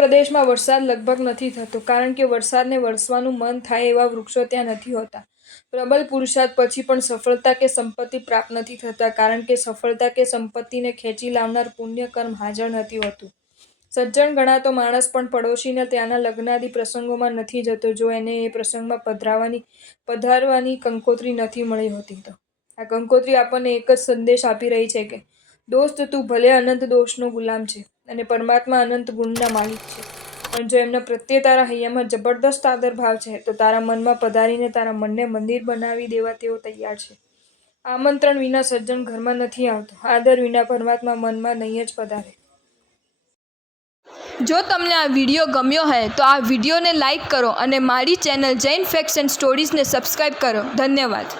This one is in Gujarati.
પ્રદેશમાં વરસાદ લગભગ નથી થતો, કારણ કે વરસાદને વરસવાનું મન થાય એવા વૃક્ષો ત્યાં નથી હોતા. પ્રબળ પુરુષાર્થ પછી પણ સફળતા કે સંપત્તિ પ્રાપ્ત નથી થતા, કારણ કે સફળતા કે સંપત્તિને ખેંચી લાવનાર પુણ્ય કર્મ હાજર નથી હોતું. સજ્જન ગણાતો માણસ પણ પડોશીને ત્યાંના લગ્નાદિ પ્રસંગોમાં નથી જતો, જો એને એ પ્રસંગમાં પધારવાની કંકોત્રી નથી મળી હોતી તો. આ કંકોત્રી આપણને એક જ સંદેશ આપી રહી છે કે દોસ્ત, તું ભલે અનંત દોષનો ગુલામ છે અને પરમાત્મા અનંત ગુણના માલિક છે, પણ જો એમના પ્રત્યે તારા હૈયામાં જબરદસ્ત આદરભાવ છે તો તારા મનમાં પધારીને તારા મનને મંદિર બનાવી દેવા તેઓ તૈયાર છે. આમંત્રણ વિના સજ્જન ઘરમાં નથી આવતો, આદર વિના પરમાત્મા મનમાં નહીં જ પધારે. જો તમને આ વિડીયો ગમ્યો હોય તો આ વિડીયોને લાઈક કરો અને મારી ચેનલ જૈન ફેક્ટ્સ એન્ડ સ્ટોરીઝને સબસ્ક્રાઈબ કરો. ધન્યવાદ.